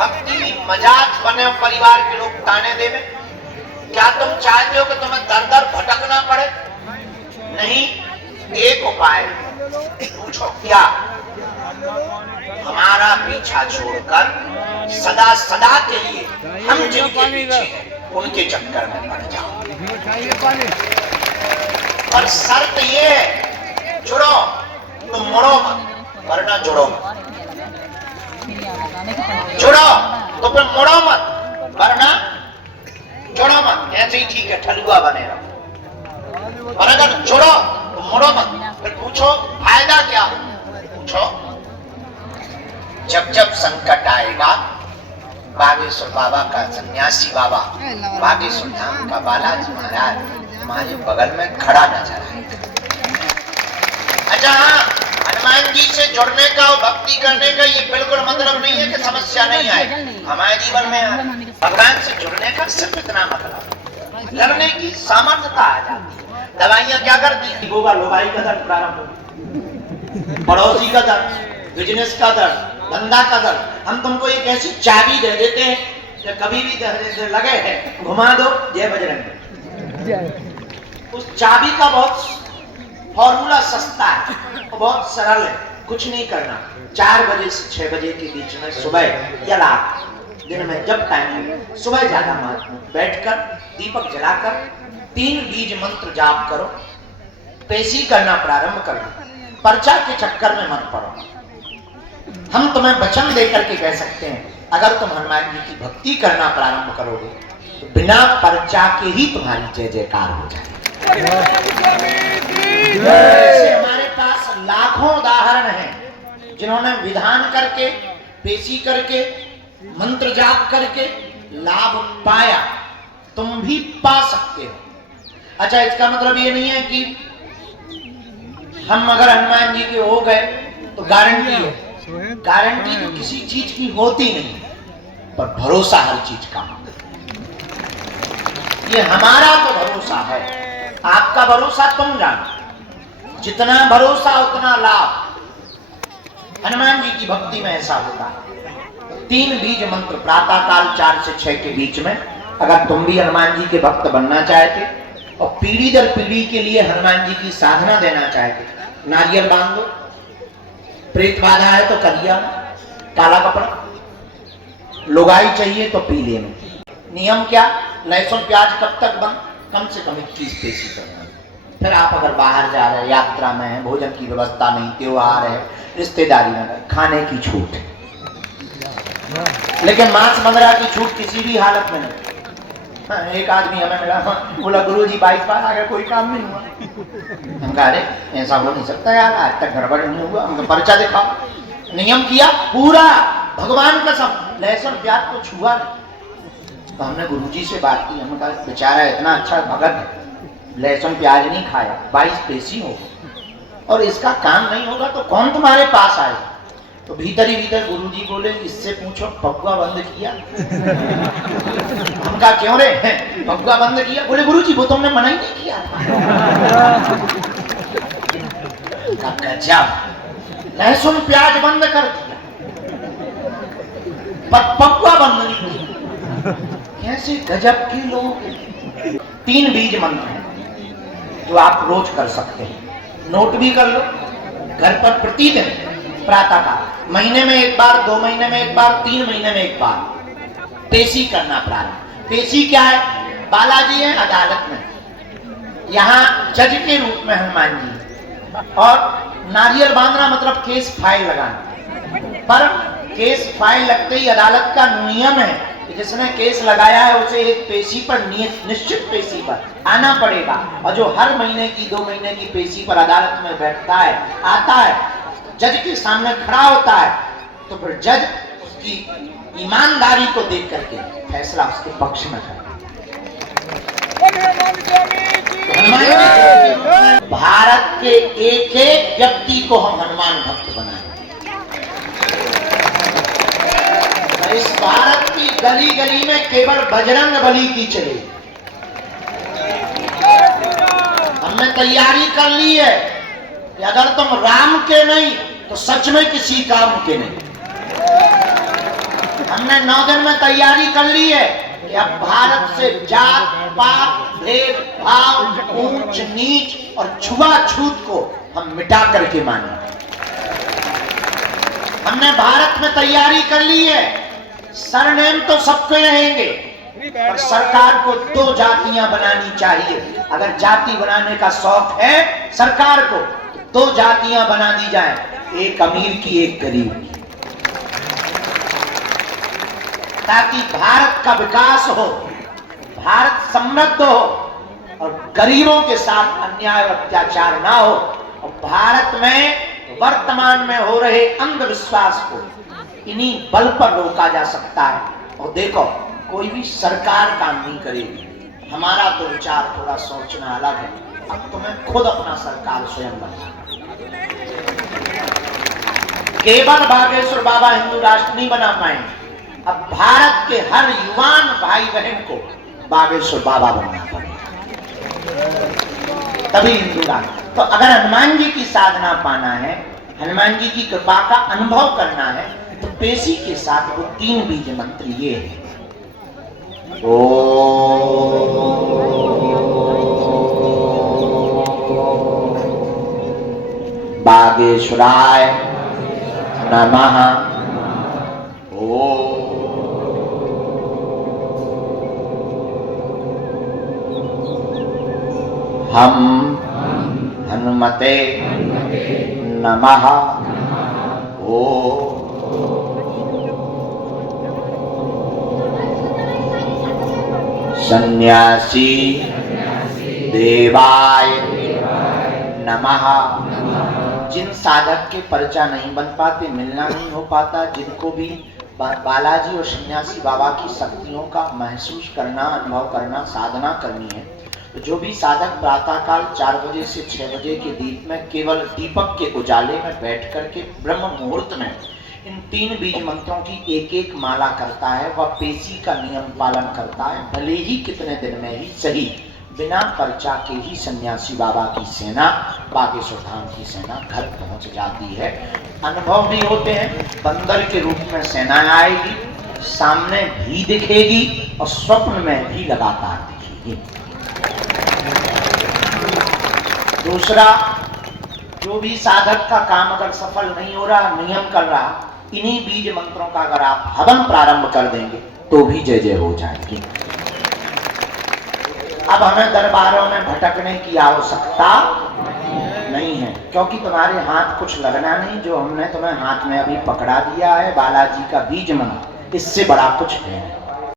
भक्ति मजाक बने परिवार के लोग ताने देवे। क्या तुम चाहते हो कि तुम्हें दर दर भटकना पड़े? नहीं, एक उपाय पूछो क्या? हमारा पीछा छोड़कर सदा सदा के लिए हम जिनके पीछे हैं उनके चक्कर में पड़ जाओ। पर शर्त ये है, जुड़ो तुम मुड़ो मत, वरना जुड़ो मत। जुड़ो तो फिर मुड़ो मत, वरना जुड़ो मत। ऐसे ही ठीक है, ठलुआ बने रहो। और अगर जुड़ो तो मुड़ो मत। फिर पूछो फायदा क्या? पूछो जब जब संकट आएगा, बागेश्वर बाबा का सन्यासी बाबा, बागेश्वर धाम का बालाजी महाराज हमारे बगल में खड़ा नजर आएगा। अच्छा हाँ, हनुमान जी से जुड़ने का और भक्ति करने का ये बिल्कुल मतलब नहीं है कि समस्या नहीं आए हमारे जीवन में। भगवान से जुड़ने का सिर्फ इतना मतलब लड़ने की सामर्थ्यता आ जाती है। दवाइयां क्या करती हैं? होगा लोबाई का दर्द प्रारंभ हो, पड़ोसी का दर्द, बिजनेस का दर्द, धंधा का दर्द। हम तुमको एक ऐसी चाबी दे देते हैं कि कभी भी लगे है घुमा दो जय बजरंग। उस चाबी का बहुत फॉर्मूला सस्ता है और बहुत सरल है। कुछ नहीं करना, 4 बजे से 6 बजे के बीच में सुबह या रात, दिन में जब टाइम मिले, सुबह ज्यादा महत्व बैठकर दीपक जलाकर 3 बीज मंत्र जाप करो। पेशी करना प्रारंभ करो, पर्चा के चक्कर में मत पड़ो। हम तुम्हें वचन देकर के कह सकते हैं, अगर तुम हनुमान जी की भक्ति करना प्रारंभ करोगे तो बिना पर्चा के ही तुम्हारी जय जयकार हो जाएगी। हमारे पास लाखों उदाहरण हैं जिन्होंने विधान करके, पेशी करके, मंत्र जाप करके लाभ पाया। तुम भी पा सकते हो। अच्छा, इसका मतलब ये नहीं है कि हम अगर हनुमान जी के हो गए तो गारंटी है। गारंटी तो किसी चीज की होती नहीं, पर भरोसा हर चीज का। ये हमारा तो भरोसा है, आपका भरोसा तुम जानो। जितना भरोसा उतना लाभ। हनुमान जी की भक्ति में ऐसा होता है। 3 बीज मंत्र प्रातः काल 4 से 6 के बीच में, अगर तुम भी हनुमान जी के भक्त बनना चाहते और पीढ़ी दर पीढ़ी के लिए हनुमान जी की साधना देना चाहते, नारियल बांध दो। प्रेत बाधा है तो कलिया काला कपड़ा, लुगाई चाहिए तो पीले में। नियम क्या? लहसुन प्याज कब तक बंद? कम से कम 21 पेशी करना। फिर आप अगर बाहर जा रहे हैं, यात्रा में है, भोजन की व्यवस्था नहीं, त्योहार है, रिश्तेदारी में, खाने की छूट है, लेकिन मांस मंगरा की छूट किसी भी हालत में नहीं। एक आदमी हमें मिला, बोला गुरुजी 22 बार आ गया, कोई काम नहीं हुआ। हम कहा अरे ऐसा हो नहीं सकता यार, आज तक गड़बड़ नहीं हुआ। हमको पर्चा दिखाओ। नियम किया पूरा, भगवान कसम, लहसुन प्याज को छुआ। तो हमने गुरुजी से बात की। हमने कहा बेचारा इतना अच्छा भगत है, लहसुन प्याज नहीं खाया, 22 पेशी हो और इसका काम नहीं होगा तो कौन तुम्हारे पास आएगा? तो भीतर ही भीतर गुरुजी बोले, इससे पूछो पगुआ बंद किया? हम कहा क्यों रे, पगुआ बंद किया? बोले गुरुजी वो तुमने मना ही नहीं किया था। गजब, लहसुन प्याज बंद कर दिया पर पगुआ बंद नहीं किया। कैसे गजब के लोग। 3 बीज मंत्र हैं जो आप रोज कर सकते हैं। नोट भी कर लो, घर पर प्रतिदिन प्रातः काल, महीने में एक बार, 2 महीने में एक बार, 3 महीने में एक बार पेशी करना प्रारंभ। पेशी क्या है? बालाजी है अदालत में, यहाँ जज के रूप में हनुमान जी, और नारियल बांधना मतलब केस फाइल लगाना। पर केस फाइल लगते ही अदालत का नियम है कि जिसने केस लगाया है उसे एक पेशी पर, निश्चित पेशी पर आना पड़ेगा। और जो हर महीने की, 2 महीने की पेशी पर अदालत में बैठता है, आता है, जज के सामने खड़ा होता है, तो फिर जज उसकी ईमानदारी को देख करके फैसला उसके पक्ष में करता है। भारत के एक एक व्यक्ति को हम हनुमान भक्त बनाए। इस भारत की गली गली में केवल बजरंग बली की चले। हमने तैयारी कर ली है कि अगर तुम राम के नहीं तो सच में किसी काम के नहीं। हमने 9 दिन में तैयारी कर ली है कि अब भारत से जात पात भेदभाव ऊंच नीच और छुआछूत को हम मिटा करके माने। हमने भारत में तैयारी कर ली है, सरनेम तो सबके रहेंगे पर सरकार को 2 जातियां बनानी चाहिए। अगर जाति बनाने का शौक है सरकार को तो 2 जातियां बना दी जाए, एक अमीर की एक गरीब की, ताकि भारत का विकास हो, भारत समृद्ध हो और गरीबों के साथ अन्याय और अत्याचार ना हो। और भारत में वर्तमान में हो रहे अंधविश्वास को इन्हीं बल पर रोका जा सकता है। और देखो कोई भी सरकार काम नहीं करेगी, हमारा तो विचार थोड़ा सोचना अलग है। अब तुम्हें खुद अपना सरकार स्वयं बनना। केवल बागेश्वर बाबा हिंदू राष्ट्र नहीं बना पाएंगे, अब भारत के हर युवान भाई बहन को बागेश्वर बाबा बनना पड़ेगा, तभी हिंदू राष्ट्र। तो अगर हनुमान जी की साधना पाना है, हनुमान जी की कृपा का अनुभव करना है, तो पेशी के साथ वो 3 बीज मंत्र ये है। बागेश्वराय नमः। हम हनुमते नमः। सन्यासी देवाय नमः। जिन साधक के परिचय नहीं बन पाते, मिलना नहीं हो पाता, जिनको भी बालाजी और सन्यासी बाबा की शक्तियों का महसूस करना, अनुभव करना, साधना करनी है, तो जो भी साधक प्रातःकाल 4 बजे से 6 बजे के बीच में केवल दीपक के उजाले में बैठ करके ब्रह्म मुहूर्त में इन 3 बीज मंत्रों की एक माला करता है, वह पेशी का नियम पालन करता है, भले ही कितने दिन में ही सही, बिना पर्चा के ही सन्यासी बाबा की सेना, बागेश्वर धाम की सेना घर पहुंच जाती है। अनुभव भी होते हैं, बंदर के रूप में सेना आएगी, सामने भी दिखेगी और स्वप्न में भी लगातार दिखेगी। दूसरा, जो भी साधक का काम अगर सफल नहीं हो रहा, नियम कर रहा, इन्हीं बीज मंत्रों का अगर आप हवन प्रारंभ कर देंगे तो भी जय जय हो जाएगी। अब हमें दरबारों में भटकने की आवश्यकता नहीं है, क्योंकि तुम्हारे हाथ कुछ लगना नहीं। जो हमने तुम्हें हाथ में अभी पकड़ा दिया है बालाजी का बीज मंत्र, इससे बड़ा कुछ है।